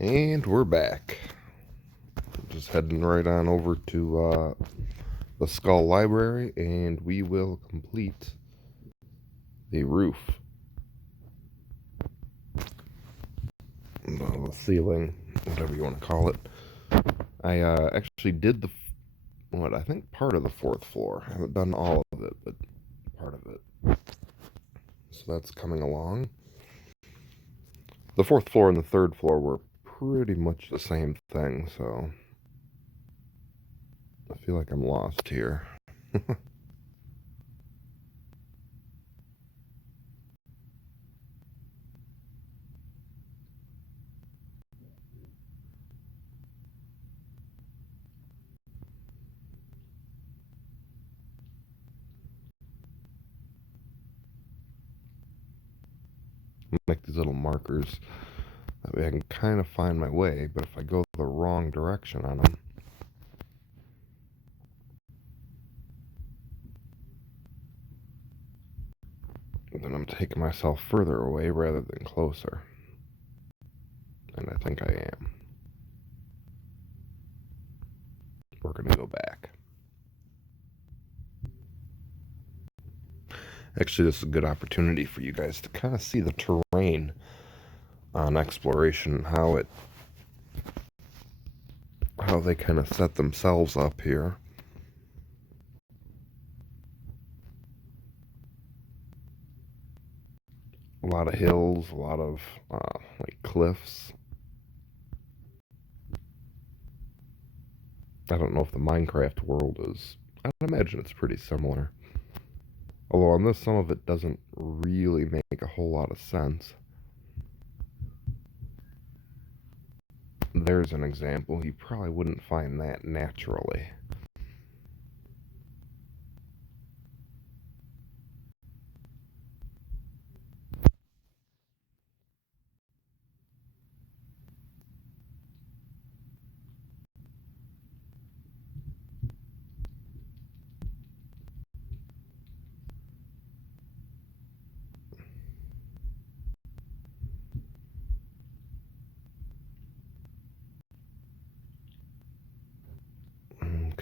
And we're back. Just heading right on over to the Skull Library, and we will complete the roof. The ceiling, whatever you want to call it. I actually did I think part of the fourth floor. I haven't done all of it, but part of it. So that's coming along. The fourth floor and the third floor were pretty much the same thing, so I feel like I'm lost here. Make these little markers. That way I can kind of find my way, but if I go the wrong direction on them, then I'm taking myself further away rather than closer. And I think I am. We're going to go back. Actually, this is a good opportunity for you guys to kind of see the terrain on exploration, how they kind of set themselves up here. A lot of hills, a lot of like cliffs. I don't know if the Minecraft world is. I'd imagine it's pretty similar. Although on this, some of it doesn't really make a whole lot of sense. There's an example. You probably wouldn't find that naturally.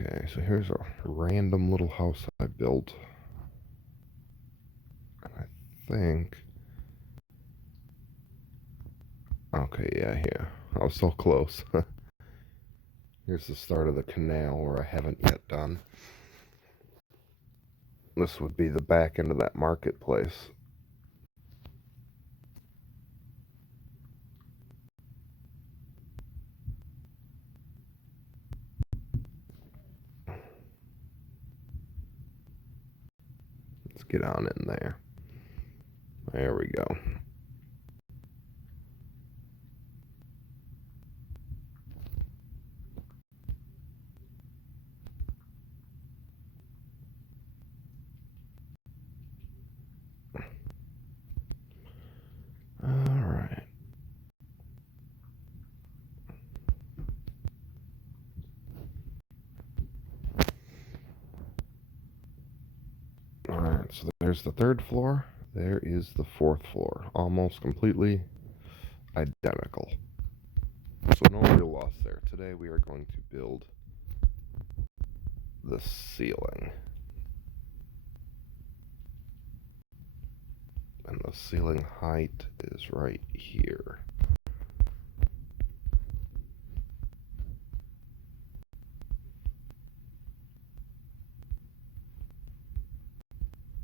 Okay, so here's a random little house I built. I think. Okay, yeah. I was so close. Here's the start of the canal where I haven't yet done. This would be the back end of that marketplace. Let's get on in there. There we go. Alright. Alright, so there's the third floor. There is the fourth floor. Almost completely identical. So no real loss there. Today we are going to build the ceiling. And the ceiling height is right here.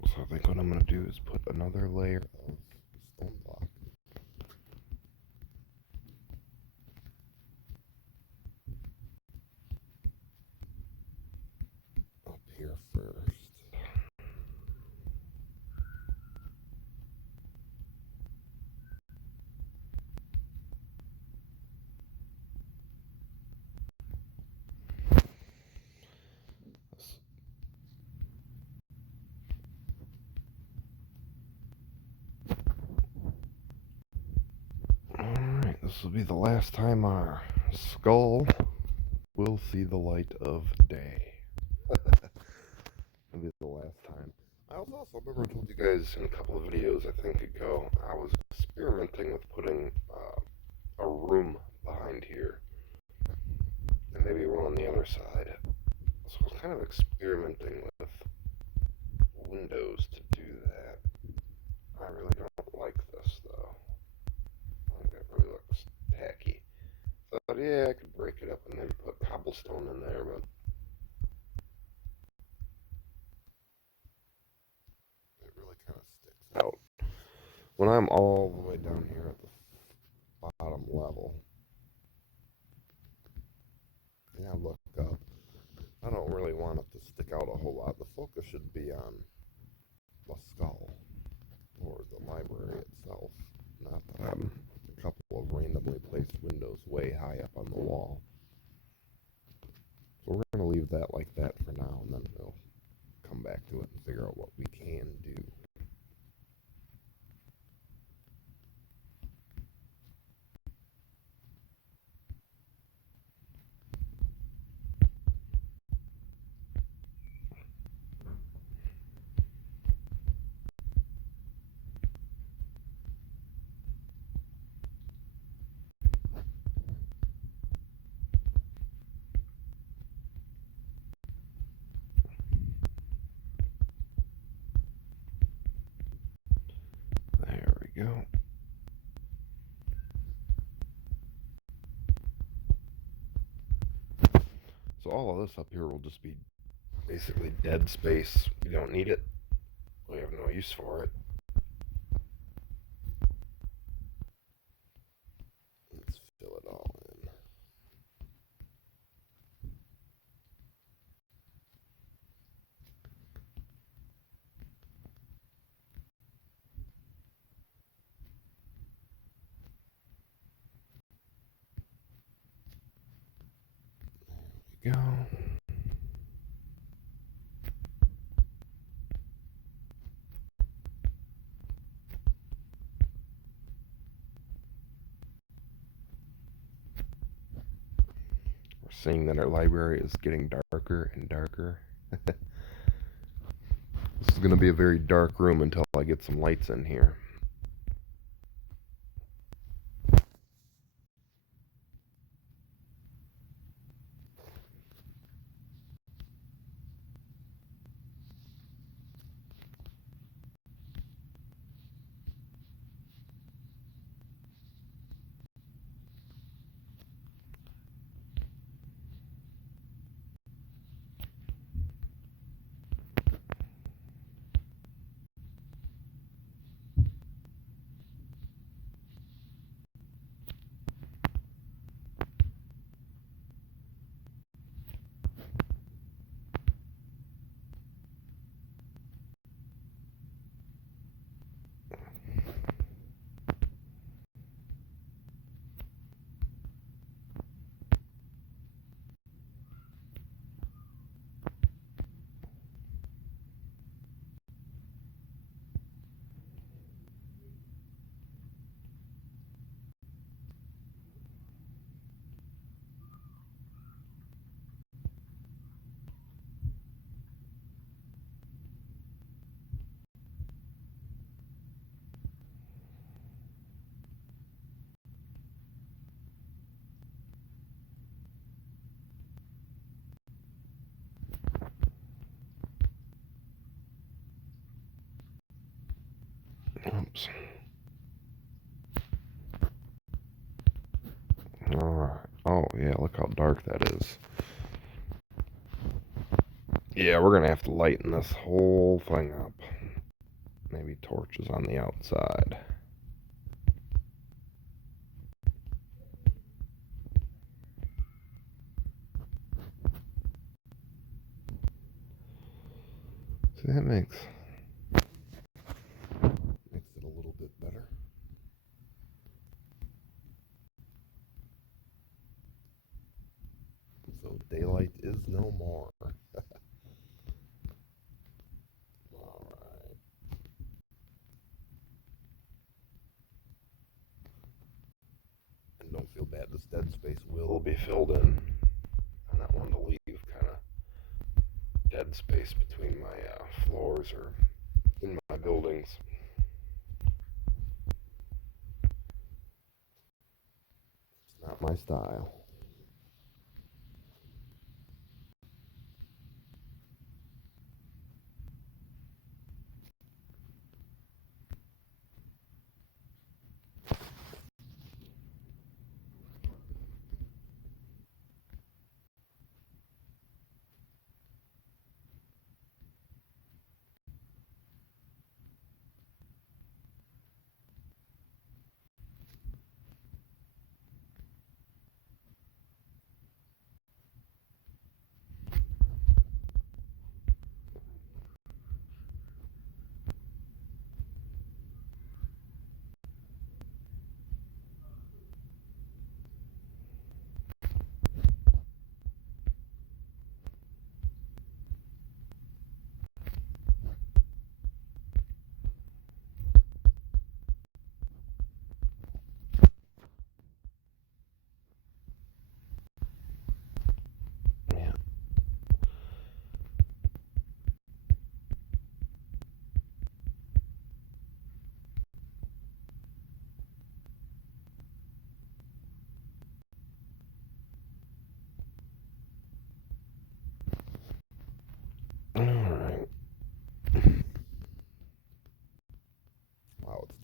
So I think what I'm going to do is put another layer of stone block up here first. Alright, this will be the last time our skull will see the light of day. It'll be the last time. I also remember I told you guys in a couple of videos, I think ago, I was experimenting with putting a room behind other side. So I was kind of experimenting with windows to do that. I really don't like this though. I think it really looks tacky. Thought, yeah, I could break it up and maybe put cobblestone in there, but it really kind of sticks out. When I'm all the way down here at the bottom level, yeah, look up. I don't really want it to stick out a whole lot. The focus should be on the skull or the library itself, not a couple of randomly placed windows way high up on the wall. So we're going to leave that like that for now, and then we'll come back to it and figure out what we can do. There we go. So all of this up here will just be basically dead space. We don't need it. We have no use for it. Let's fill it all in. There we go. We're seeing that our library is getting darker and darker. This is going to be a very dark room until I get some lights in here. Oops. Alright. Oh, yeah, look how dark that is. Yeah, we're going to have to lighten this whole thing up. Maybe torches on the outside. See, that makes it a little bit better. So daylight is no more. Alright. And don't feel bad, this dead space will be filled in. I don't want to leave kind of dead space between my floors or in my buildings. It's not my style.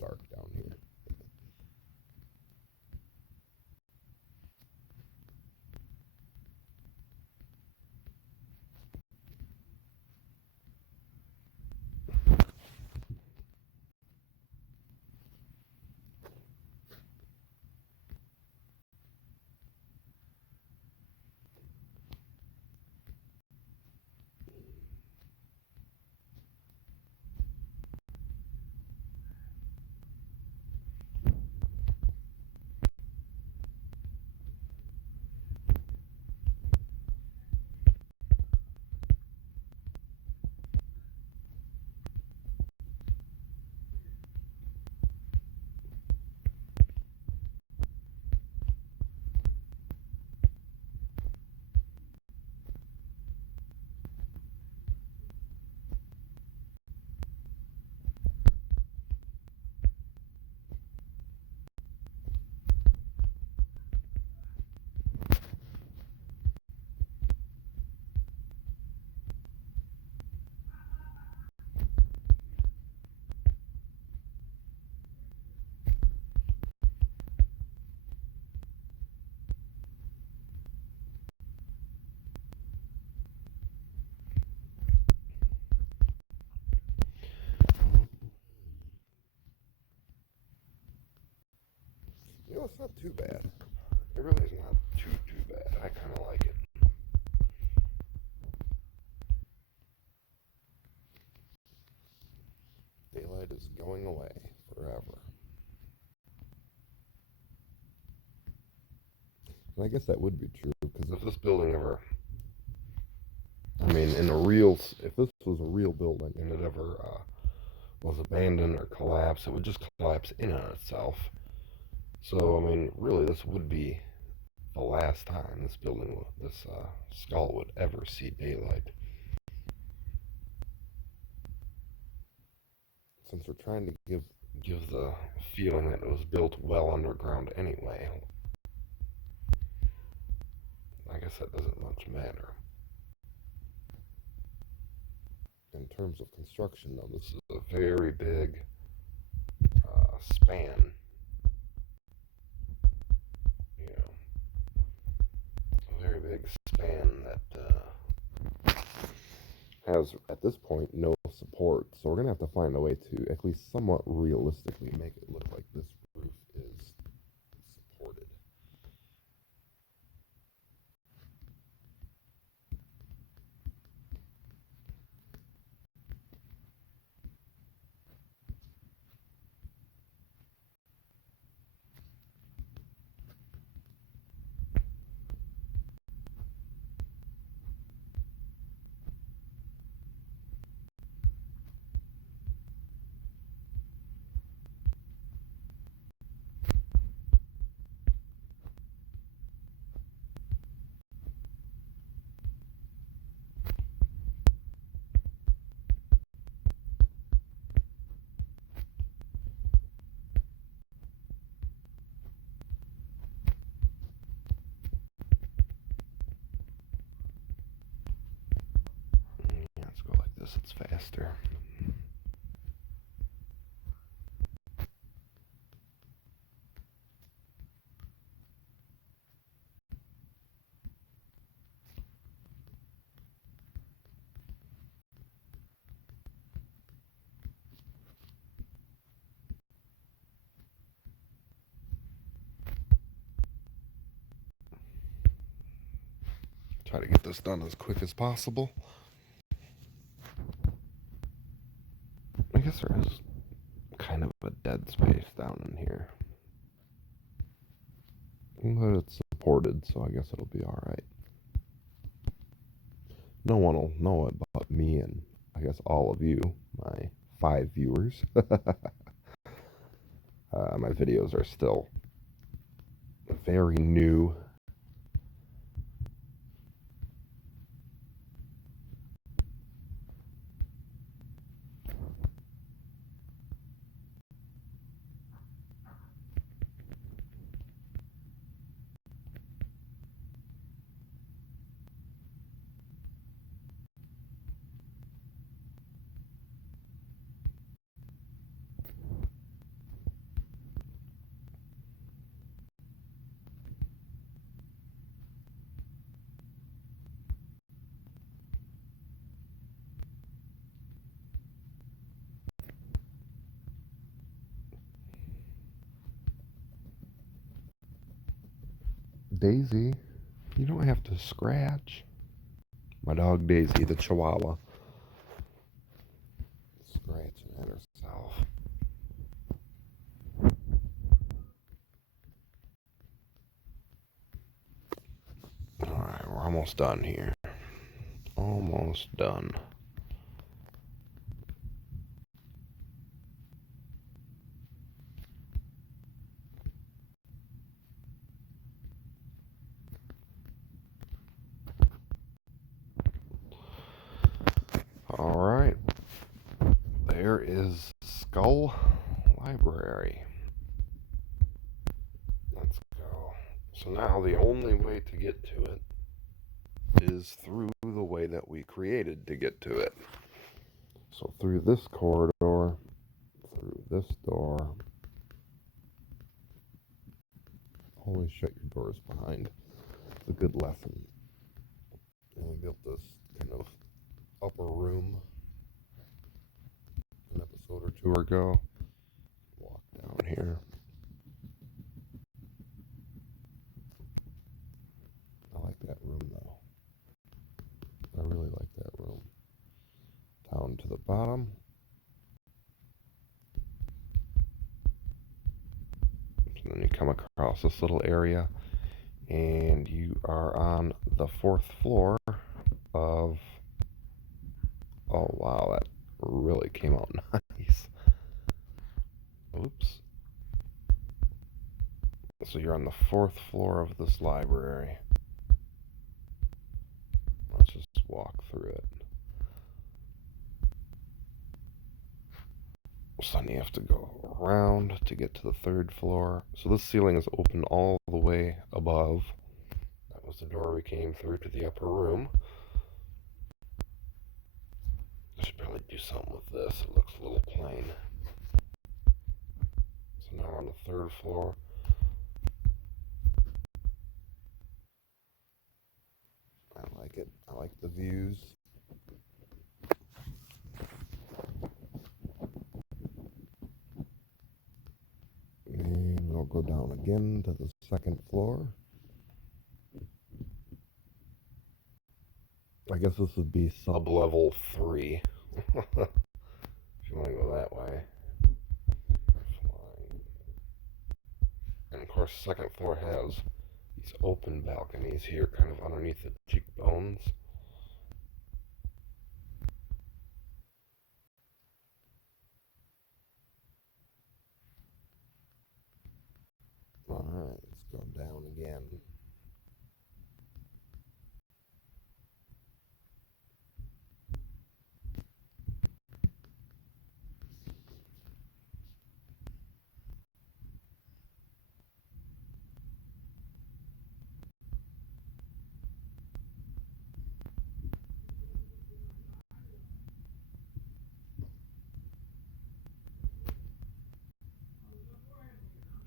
dark down here. You know, it's not too bad. It really is not too bad. I kind of like it. Daylight is going away forever. And I guess that would be true, because if this building ever, I mean, if this was a real building and it ever was abandoned or collapsed, it would just collapse in on itself. So, I mean, really, this would be the last time this skull would ever see daylight. Since we're trying to give the feeling that it was built well underground anyway, I guess that doesn't much matter. In terms of construction, though, this is a very big span. You know, a very big span that has, at this point, no support. So we're going to have to find a way to at least somewhat realistically make it look like this roof is supported. Yeah, let's go like this, it's faster. Try to get this done as quick as possible. I guess there is kind of a dead space down in here. But it's supported, so I guess it'll be alright. No one will know it but me and I guess all of you, my 5 viewers. My videos are still very new. Daisy, you don't have to scratch. My dog Daisy, the Chihuahua, scratching at herself. Alright, we're almost done here. Almost done. Alright, there is Skull Library. Let's go. So now the only way to get to it is through the way that we created to get to it. So through this corridor, through this door. Always shut your doors behind. It's a good lesson. And we built this kind of upper room an episode or two ago. Walk down here. I like that room though. I really like that room. Down to the bottom. So then you come across this little area and you are on the 4th floor of, oh wow, that really came out nice. Oops. So you're on the 4th floor of this library. Let's just walk through it. So then you have to go around to get to the 3rd floor. So this ceiling is open all the way above. That was the door we came through to the upper room. I should probably do something with this. It looks a little plain. So now we're on the 3rd floor. I like it. I like the views. And we'll go down again to the 2nd floor. I guess this would be sub-level 3. If you want to go that way. Flying. And of course, 2nd floor has these open balconies here, kind of underneath the cheekbones. Alright, let's go down again.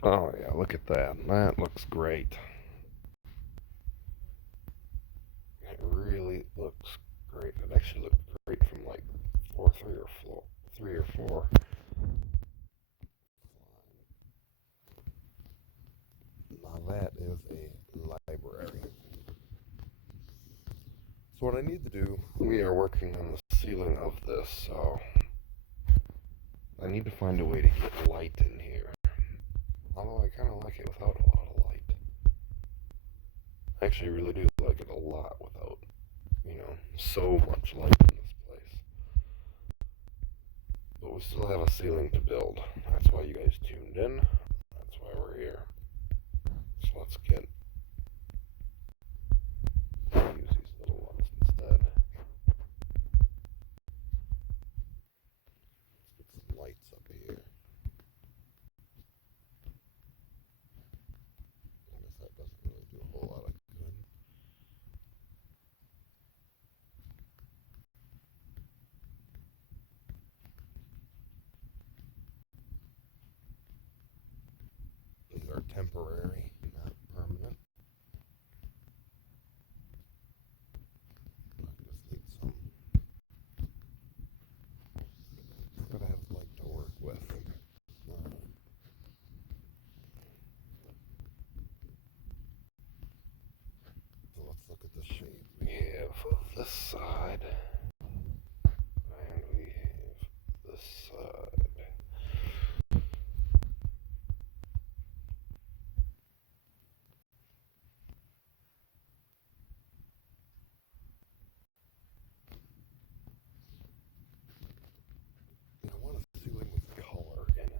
Oh yeah, look at that. That looks great. It really looks great. It actually looked great from like floor 3 or 4. Now that is a library. So what I need to do, we are working on the ceiling of this, so I need to find a way to get light in here. Although I kind of like it without a lot of light. I actually really do like it a lot without, so much light in this place. But we still have a ceiling to build. That's why you guys tuned in. That's why we're here. So let's use these little ones instead. Let's get some lights up here. I guess that doesn't really do a whole lot of good. These are temporary, not permanent. I just need some. Gotta have light to work with. Look at the shade we have of this side, and we have this side. I want a ceiling with color in it.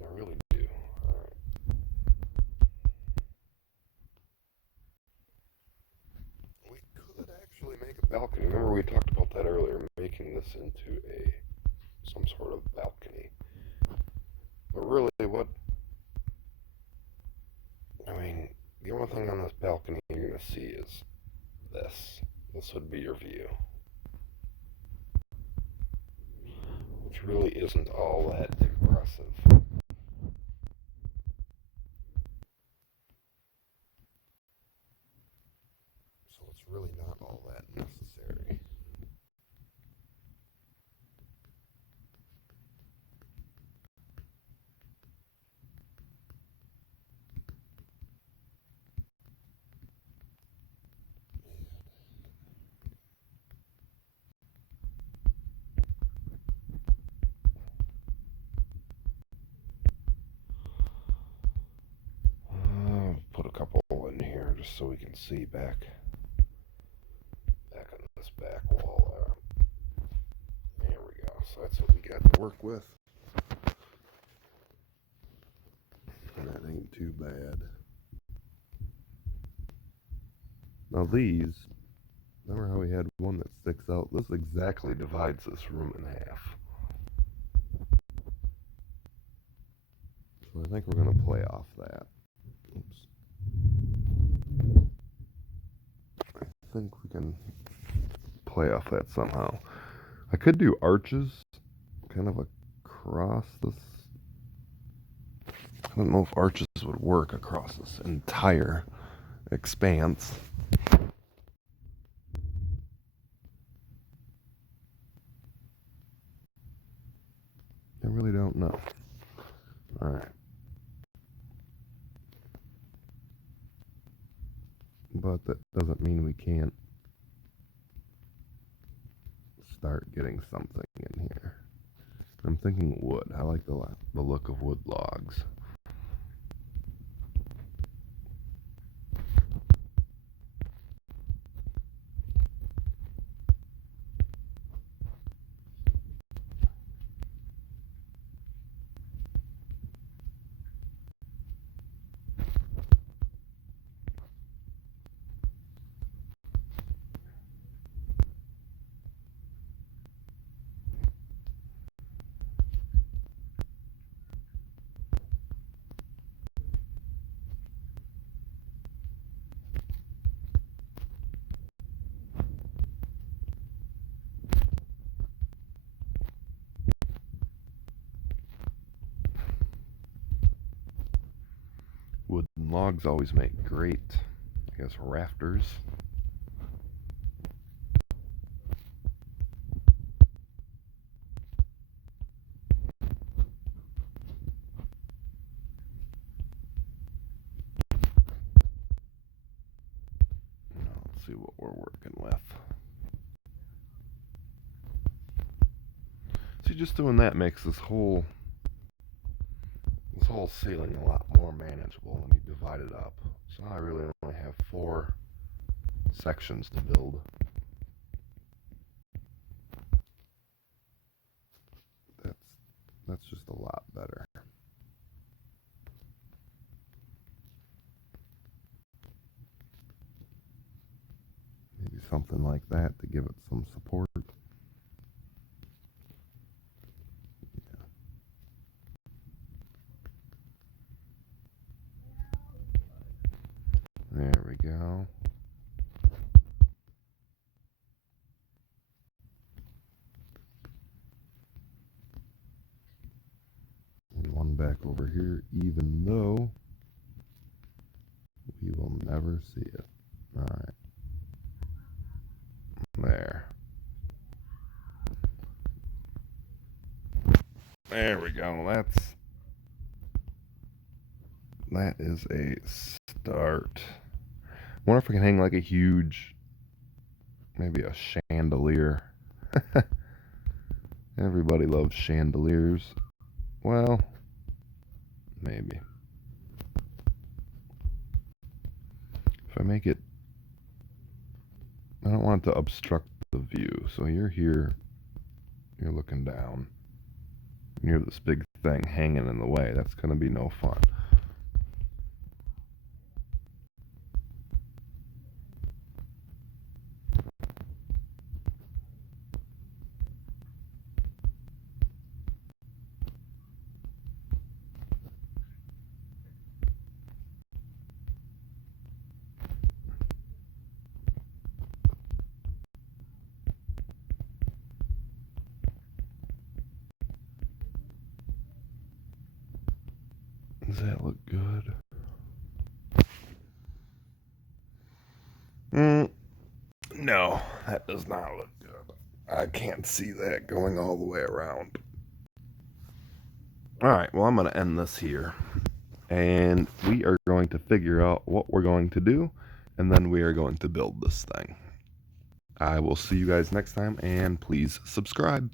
I really do. Alright. We could actually make a balcony. Remember we talked about that earlier, making this into some sort of balcony. But really the only thing on this balcony you're going to see is this. This would be your view. Which really isn't all that impressive. So it's really not all that necessary. Put a couple in here just so we can see back on this back wall there. There we go. So that's what we got to work with. And that ain't too bad. Now these, remember how we had one that sticks out? This exactly divides this room in half. So I think we're going to play off that. Oops. I think we can play off that somehow. I could do arches kind of across this. I don't know if arches would work across this entire expanse. I really don't know. Alright. But that doesn't mean we can't start getting something in here. I'm thinking wood. I like the look of wood logs. Wooden logs always make great, I guess, rafters. Now let's see what we're working with. See, just doing that makes this whole ceiling a lot more manageable when you divide it up. So now I really only have 4 sections to build. That's just a lot better. Maybe something like that to give it some support. There we go. And one back over here, even though we will never see it. Alright. There. There we go. That is a start. wonder if I can hang like a huge, maybe a chandelier. Everybody loves chandeliers. Well, maybe. If I make it, I don't want it to obstruct the view. So you're here, you're looking down. And you have this big thing hanging in the way. That's going to be no fun. Does that look good? No, that does not look good. I can't see that going all the way around. Alright, well, I'm going to end this here. And we are going to figure out what we're going to do. And then we are going to build this thing. I will see you guys next time. And please subscribe.